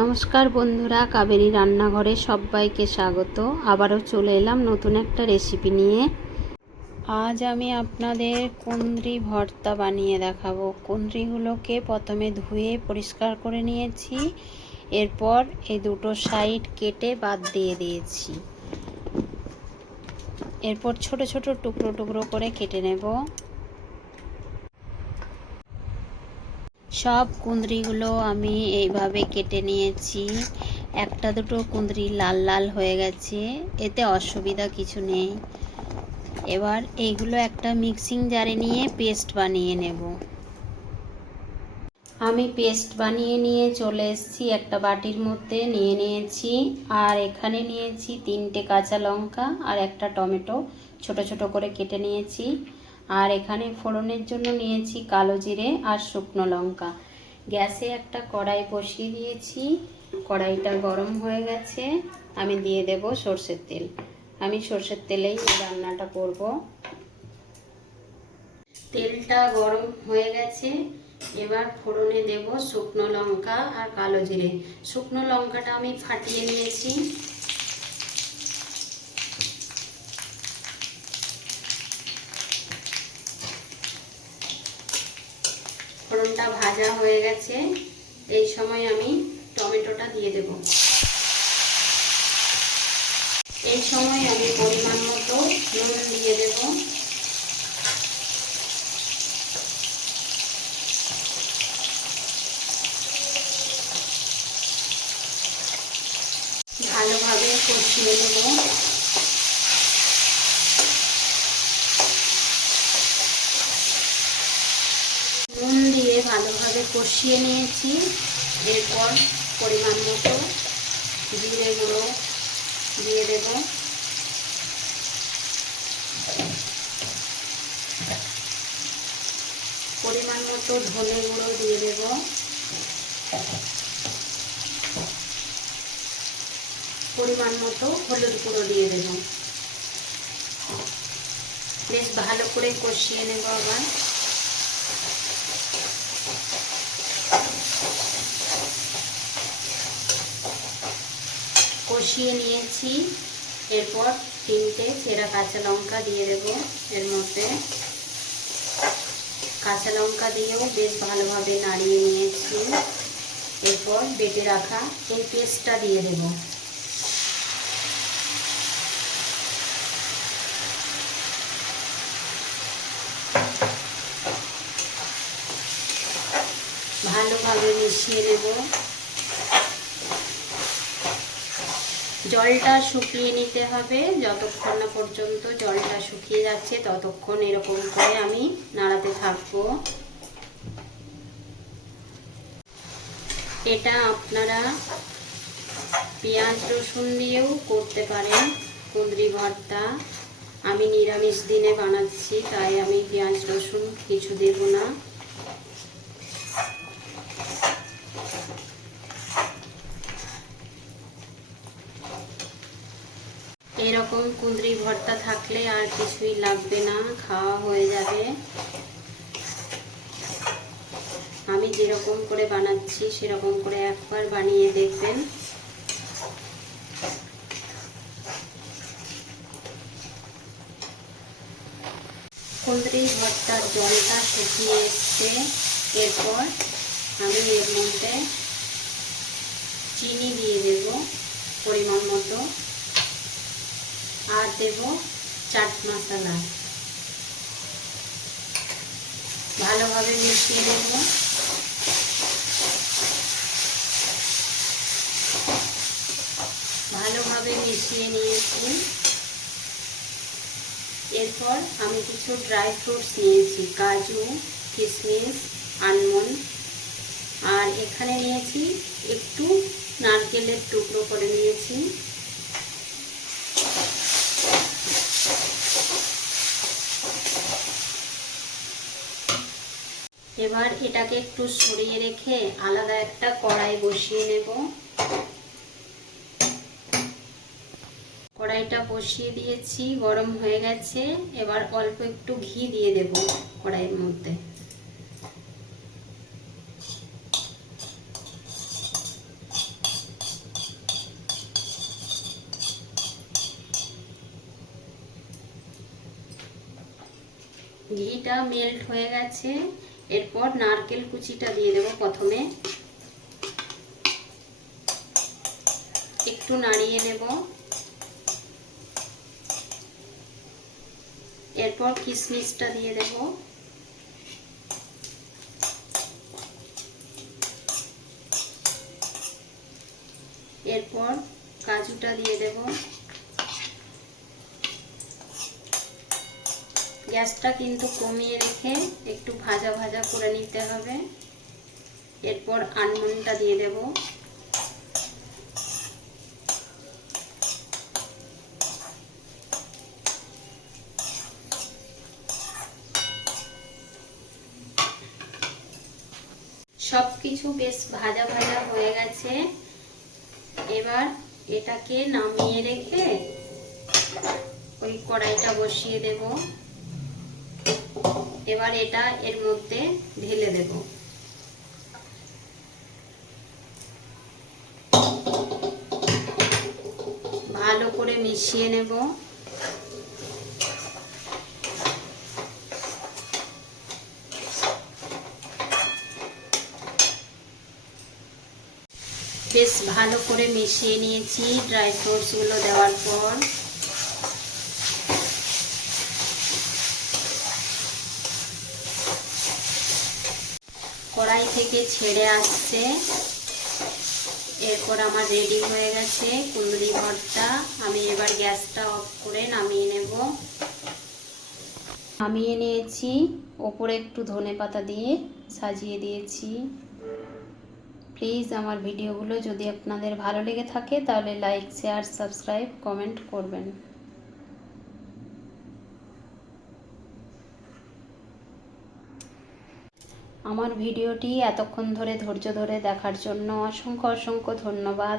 নমস্কার বন্ধুরা, কাবেরী রান্নাঘরে সবাইকে স্বাগত। আবারও চলে এলাম নতুন একটা রেসিপি নিয়ে। আজ আমি আপনাদের কুন্দ্রি ভর্তা বানিয়ে দেখাবো। কুন্দ্রিগুলোকে প্রথমে ধুয়ে পরিষ্কার করে নিয়েছি। এরপর এই দুটো সাইড কেটে বাদ দিয়ে দিয়েছি। এরপর ছোট ছোট টুকরো টুকরো করে কেটে নেব। সব কুঁদরিগুলো আমি এইভাবে কেটে নিয়েছি। একটা দুটো কুঁদরি লাল লাল হয়ে গেছে, এতে অসুবিধা কিছু নেই। এবার এইগুলো একটা মিক্সিং জারে নিয়ে পেস্ট বানিয়ে নেব। আমি পেস্ট বানিয়ে নিয়ে চলে এসেছি একটা বাটির মধ্যে, নিয়ে নিয়েছি। আর এখানে নিয়েছি তিনটে কাঁচা লঙ্কা আর একটা টমেটো। ছোট ছোট করে কেটে নিয়েছি। আর এখানে ফোড়নের জন্য নিয়েছি কালো জিরে আর শুকনো লঙ্কা। গ্যাসে একটা কড়াই বসিয়ে দিয়েছি। কড়াইটা গরম হয়ে গেছে। আমি দিয়ে দেব সর্ষের তেল। আমি সর্ষের তেলেই রান্নাটা করব। তেলটা গরম হয়ে গেছে। এবার ফোড়নে দেব শুকনো লঙ্কা আর কালো জিরে। শুকনো লঙ্কাটা আমি ফাটিয়ে নিয়েছি। ফোড়নটা ভাজা হয়ে গেছে, এই সময় আমি টমেটোটা দিয়ে দেব। এই সময় আমি পরিমাণ মতো নুন দিয়ে দেব ভালোভাবে কষিয়ে নেব নুন দিয়ে ভালোভাবে কষিয়ে নিয়েছি। এরপর পরিমাণ মতো জিরে গুঁড়ো দিয়ে দেব। পরিমাণ মতো ধনে গুঁড়ো দিয়ে দেব। পরিমাণ মতো হলুদ গুঁড়ো দিয়ে দেব। বেশ ভালো করে কষিয়ে নেব আবার। কষিয়ে নিয়েছি। এরপর তিনটে চেরা কাঁচা লঙ্কা দিয়ে দেব এর মধ্যে। কাঁচা লঙ্কা দিয়েও বেশ ভালোভাবে নাড়িয়ে নিয়েছি। এরপর বেটে রাখা এই পেস্টটা দিয়ে দেব। ভালোভাবে মিশিয়ে নেব। জলটা শুকিয়ে নিতে হবে। যতক্ষণ না পর্যন্ত জলটা শুকিয়ে যাচ্ছে, ততক্ষণ এরকম করে আমি নাড়াতে থাকব। এটা আপনারা পেঁয়াজ, রসুন দিয়েও করতে পারেন। কুঁদরি ভর্তা আমি নিরামিষ দিনে বানাচ্ছি, তাই আমি পেঁয়াজ, রসুন কিছু দেব না। এরকম কুঁদরি ভর্তা থাকলে আর কিছুই লাগবে না, খাওয়া হয়ে যাবে। আমি যেরকম করে বানাচ্ছি, সেরকম করে একবার বানিয়ে দেখবেন। কুঁদরি ভর্তার জলটা শুকিয়ে এসছে। এরপর আমি এর মধ্যে চিনি দিয়ে দেব পরিমাণ মতো। আর দেব চাট মশলা। ভালোভাবে মিশিয়ে দেব। ভালোভাবে মিশিয়ে নিয়েছি। এরপর আমি কিছু ড্রাই ফ্রুটস নিয়েছি, কাজু কিশমিশ আলমন্ড। আর এখানে নিয়েছি একটু নারকেলের টুকরো করে নিয়েছি। এবার এটাকে একটু সরিয়ে রেখে আলাদা একটা কড়াই বসিয়ে নেব। কড়াইটা বসিয়ে দিয়েছি, গরম হয়ে গেছে। এবার অল্প একটু ঘি দিয়ে দেব কড়াইয়ের মধ্যে। ঘিটা মেল্ট হয়ে গেছে। এরপর নারকেল কুচিটা দিয়ে দেবো প্রথমে। একটু নাড়িয়ে নেব। এরপর কিশমিশটা দিয়ে দেব। এরপর কাজুটা দিয়ে দেব। গ্যাসটা কিন্তু কমিয়ে রেখে একটু ভাজা ভাজা করে নিতে হবে। এরপর আলমন্ডটা দিয়ে দেব। সব কিছু বেশ ভাজা ভাজা হয়ে গেছে। এবার এটাকে নামিয়ে রেখে ওই কড়াইটা বসিয়ে দেব। এবার এটা এর মধ্যে ঢেলে দেব। ভালো করে মিশিয়ে নেব। বেশ ভালো করে মিশিয়ে নিয়েছি ড্রাই ফ্রুটসগুলো দেওয়ার পর। কড়াই থেকে ছেড়ে আসছে। এরপর আমার রেডি হয়ে গেছে কুন্দরি ভর্তা। আমি এবার গ্যাসটা অফ করে নামিয়ে নেব। নামিয়ে নিয়েছি। ওপরে একটু ধনে পাতা দিয়ে সাজিয়ে দিয়েছি। প্লিজ আমার ভিডিওগুলো যদি আপনাদের ভালো লেগে থাকে তাহলে লাইক শেয়ার সাবস্ক্রাইব কমেন্ট করবেন। আমার ভিডিওটি এতক্ষণ ধরে ধৈর্য ধরে দেখার জন্য অসংখ্য অসংখ্য ধন্যবাদ।